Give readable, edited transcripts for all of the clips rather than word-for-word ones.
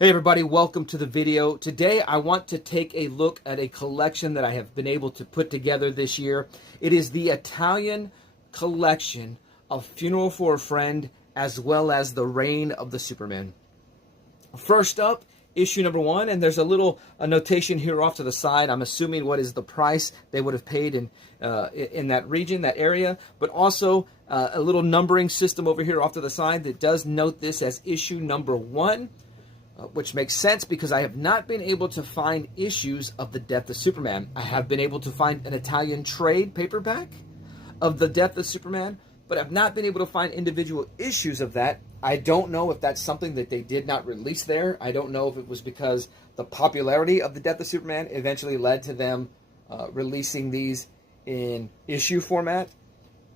Hey everybody, welcome to the video. Today I want to take a look at a collection that I have been able to put together this year. It is the Italian collection of Funeral for a Friend as well as The Reign of the Supermen. First up, issue number 1, and there's a notation here off to the side. I'm assuming what is the price they would have paid in that region, that area, but also a little numbering system over here off to the side that does note this as issue number 1. Which makes sense because I have not been able to find issues of The Death of Superman. I have been able to find an Italian trade paperback of The Death of Superman, but I've not been able to find individual issues of that. I don't know if that's something that they did not release there. I don't know if it was because the popularity of The Death of Superman eventually led to them releasing these in issue format.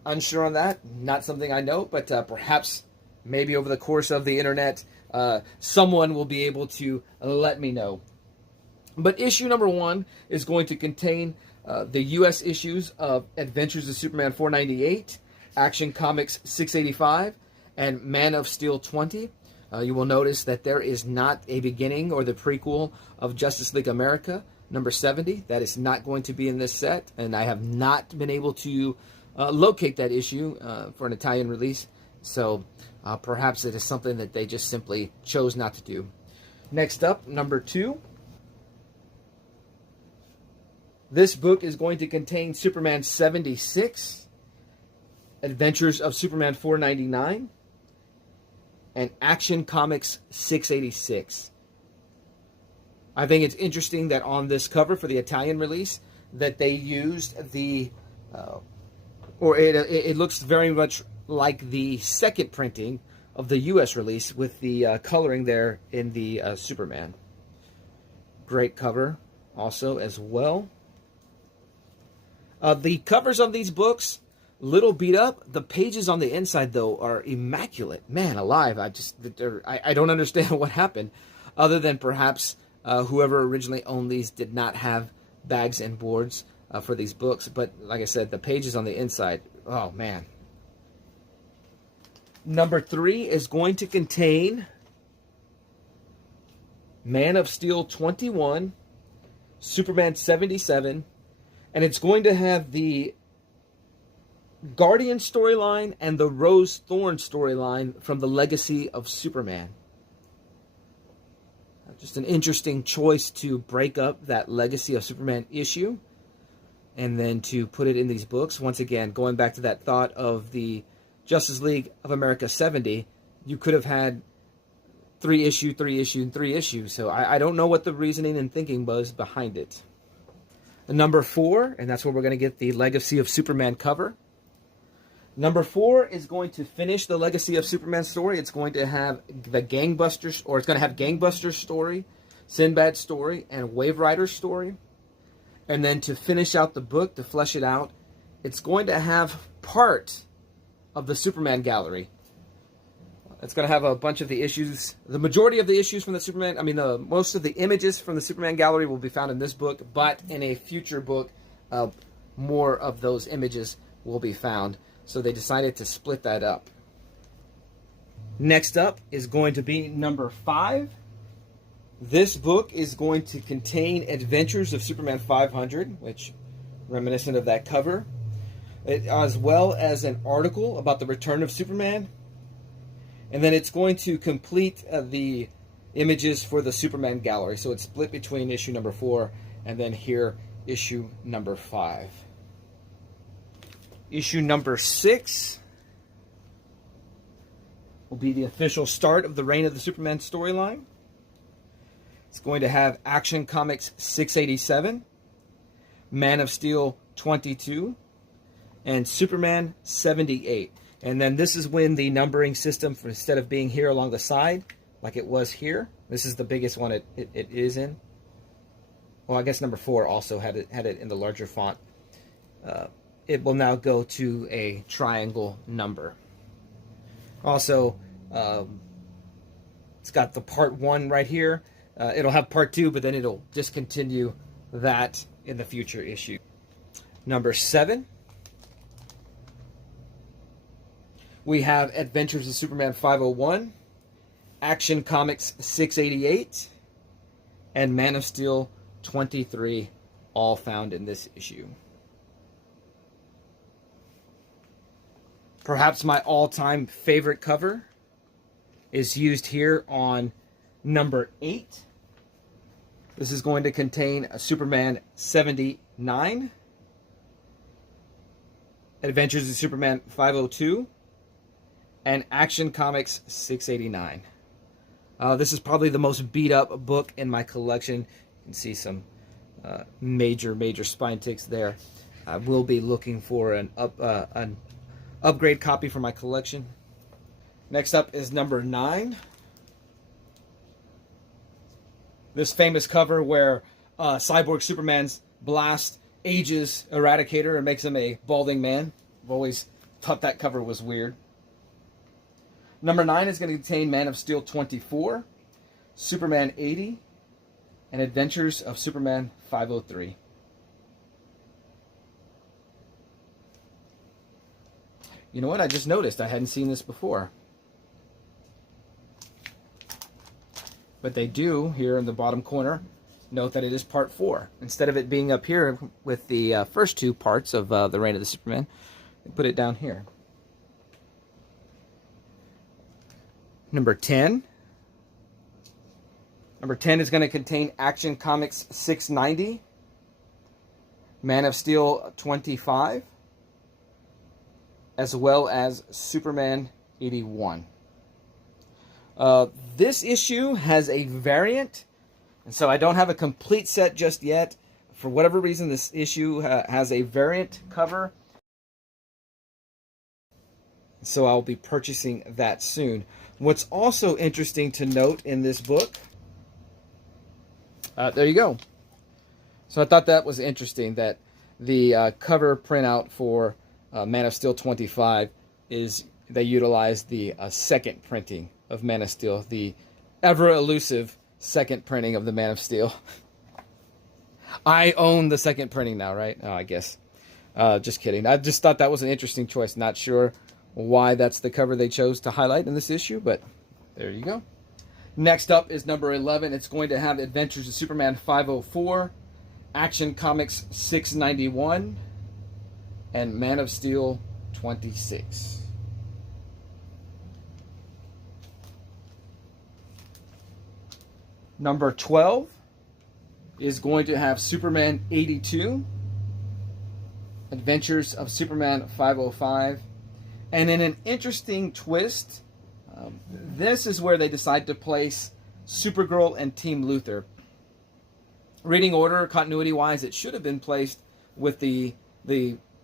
Unsure on that. Not something I know, but perhaps maybe over the course of the internet, someone will be able to let me know. But issue number 1 is going to contain the U.S. issues of Adventures of Superman 498, Action Comics 685, and Man of Steel 20. You will notice that there is not a beginning or the prequel of Justice League America number 70. That is not going to be in this set, and I have not been able to locate that issue for an Italian release. So perhaps it is something that they just simply chose not to do. Next up, number 2. This book is going to contain Superman 76, Adventures of Superman 499, and Action Comics 686. I think it's interesting that on this cover for the Italian release that they used the, it looks very much like the second printing of the U.S. release with the coloring there in the Superman. Great cover also as well. The covers of these books, little beat up. The pages on the inside, though, are immaculate. Man alive, I don't understand what happened, other than perhaps whoever originally owned these did not have bags and boards for these books. But like I said, the pages on the inside, oh man. Number 3 is going to contain Man of Steel 21, Superman 77, and it's going to have the Guardian storyline and the Rose Thorn storyline from the Legacy of Superman. Just an interesting choice to break up that Legacy of Superman issue and then to put it in these books. Once again, going back to that thought of the Justice League of America 70, you could have had 3 issue, 3 issue, and 3 issues. So I don't know what the reasoning and thinking was behind it. Number 4, and that's where we're going to get the Legacy of Superman cover. Number 4 is going to finish the Legacy of Superman story. It's going to have the Gangbusters, or it's going to have Gangbusters story, Sinbad story, and Wave Rider story. And then to finish out the book, to flesh it out, it's going to have part of the Superman gallery. It's going to have a bunch of the issues. The majority of the issues from the Superman, most of the images from the Superman gallery will be found in this book, but in a future book, more of those images will be found. So they decided to split that up. Next up is going to be number 5. This book is going to contain Adventures of Superman 500, which reminiscent of that cover, as well as an article about the return of Superman. And then it's going to complete the images for the Superman gallery. So it's split between issue number 4 and then here issue number 5. Issue number 6 will be the official start of the Reign of the Superman storyline. It's going to have Action Comics 687, Man of Steel 22, and Superman 78. And then this is when the numbering system, instead of being here along the side, like it was here, this is the biggest one it is in. Well, I guess number 4 also had it in the larger font. It will now go to a triangle number. Also, it's got the part 1 right here. It'll have part 2, but then it'll discontinue that in the future issue. Number 7. We have Adventures of Superman 501, Action Comics 688, and Man of Steel 23, all found in this issue. Perhaps my all-time favorite cover is used here on number 8. This is going to contain a Superman 79, Adventures of Superman 502, and Action Comics 689. This is probably the most beat up book in my collection. You can see some major spine ticks there. I will be looking for an upgrade copy for my collection. Next up is number 9. This famous cover where Cyborg Superman's blast ages Eradicator and makes him a balding man. I've always thought that cover was weird. Number 9 is going to contain Man of Steel 24, Superman 80, and Adventures of Superman 503. You know what? I just noticed I hadn't seen this before. But they do, here in the bottom corner, note that it is part 4. Instead of it being up here with the first 2 parts of The Reign of the Superman, they put it down here. Number 10. Number 10 is going to contain Action Comics 690, Man of Steel 25, as well as Superman 81. This issue has a variant, and so I don't have a complete set just yet. For whatever reason, this issue has a variant cover, so I'll be purchasing that soon. What's also interesting to note in this book, there you go. So I thought that was interesting that the cover printout for Man of Steel 25 is they utilized the second printing of Man of Steel, the ever elusive second printing of the Man of Steel. I own the second printing now, right? Oh, I guess. Just kidding. I just thought that was an interesting choice. Not sure why that's the cover they chose to highlight in this issue, but there you go. Next up is number 11. It's going to have Adventures of Superman 504, Action Comics 691, and Man of Steel 26. Number 12 is going to have Superman 82, Adventures of Superman 505, and in an interesting twist, this is where they decide to place Supergirl and Team Luthor. Reading order, continuity-wise, it should have been placed with the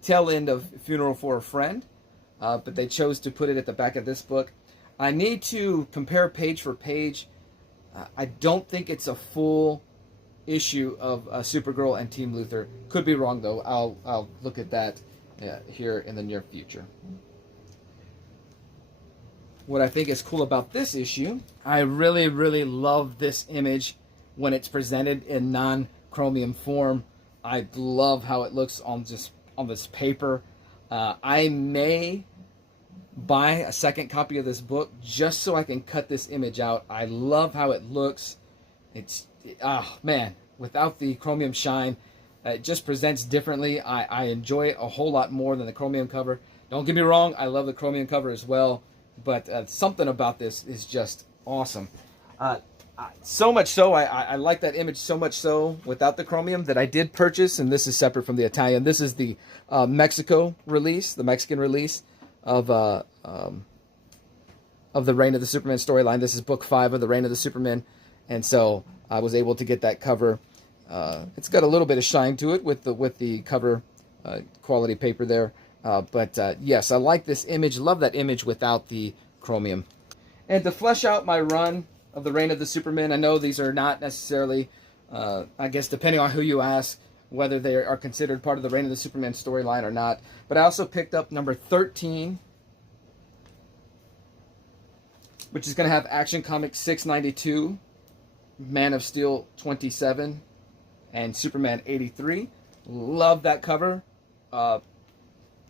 tail end of Funeral for a Friend, but they chose to put it at the back of this book. I need to compare page for page. I don't think it's a full issue of Supergirl and Team Luthor. Could be wrong, though. I'll look at that here in the near future. What I think is cool about this issue, I really love this image when it's presented in non-chromium form. I love how it looks on this paper. I may buy a second copy of this book just so I can cut this image out. I love how it looks. Man, without the chromium shine, it just presents differently. I enjoy it a whole lot more than the chromium cover. Don't get me wrong, I love the chromium cover as well, but something about this is just awesome. So much so, I like that image so much so without the chromium that I did purchase, and this is separate from the Italian. This is the Mexico release, the Mexican release of the Reign of the Superman storyline. This is book 5 of the Reign of the Superman, and so I was able to get that cover. It's got a little bit of shine to it with the cover quality paper there, but yes, I like this image. Love that image without the chromium. And to flesh out my run of the Reign of the Superman, I know these are not necessarily, I guess depending on who you ask, whether they are considered part of the Reign of the Superman storyline or not. But I also picked up number 13, which is going to have Action Comics 692, Man of Steel 27, and Superman 83. Love that cover.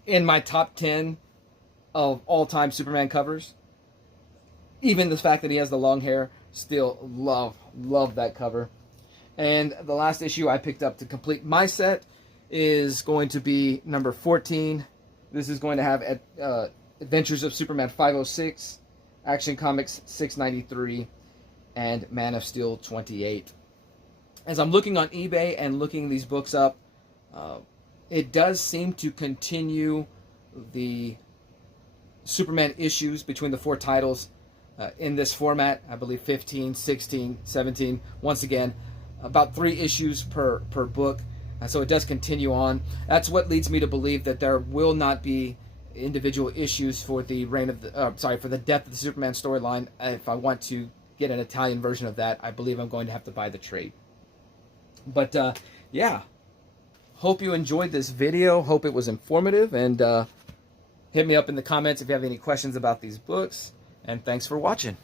In my top 10 of all-time Superman covers. Even the fact that he has the long hair, still love that cover. And the last issue I picked up to complete my set is going to be number 14. This is going to have Adventures of Superman 506, Action Comics 693, and Man of Steel 28. As I'm looking on eBay and looking these books up, it does seem to continue the Superman issues between the 4 titles in this format. I believe 15, 16, 17. Once again, about 3 issues per book. So it does continue on. That's what leads me to believe that there will not be individual issues for the for the Death of the Superman storyline. If I want to get an Italian version of that, I believe I'm going to have to buy the trade. But yeah, hope you enjoyed this video. Hope it was informative, and hit me up in the comments if you have any questions about these books. And thanks for watching.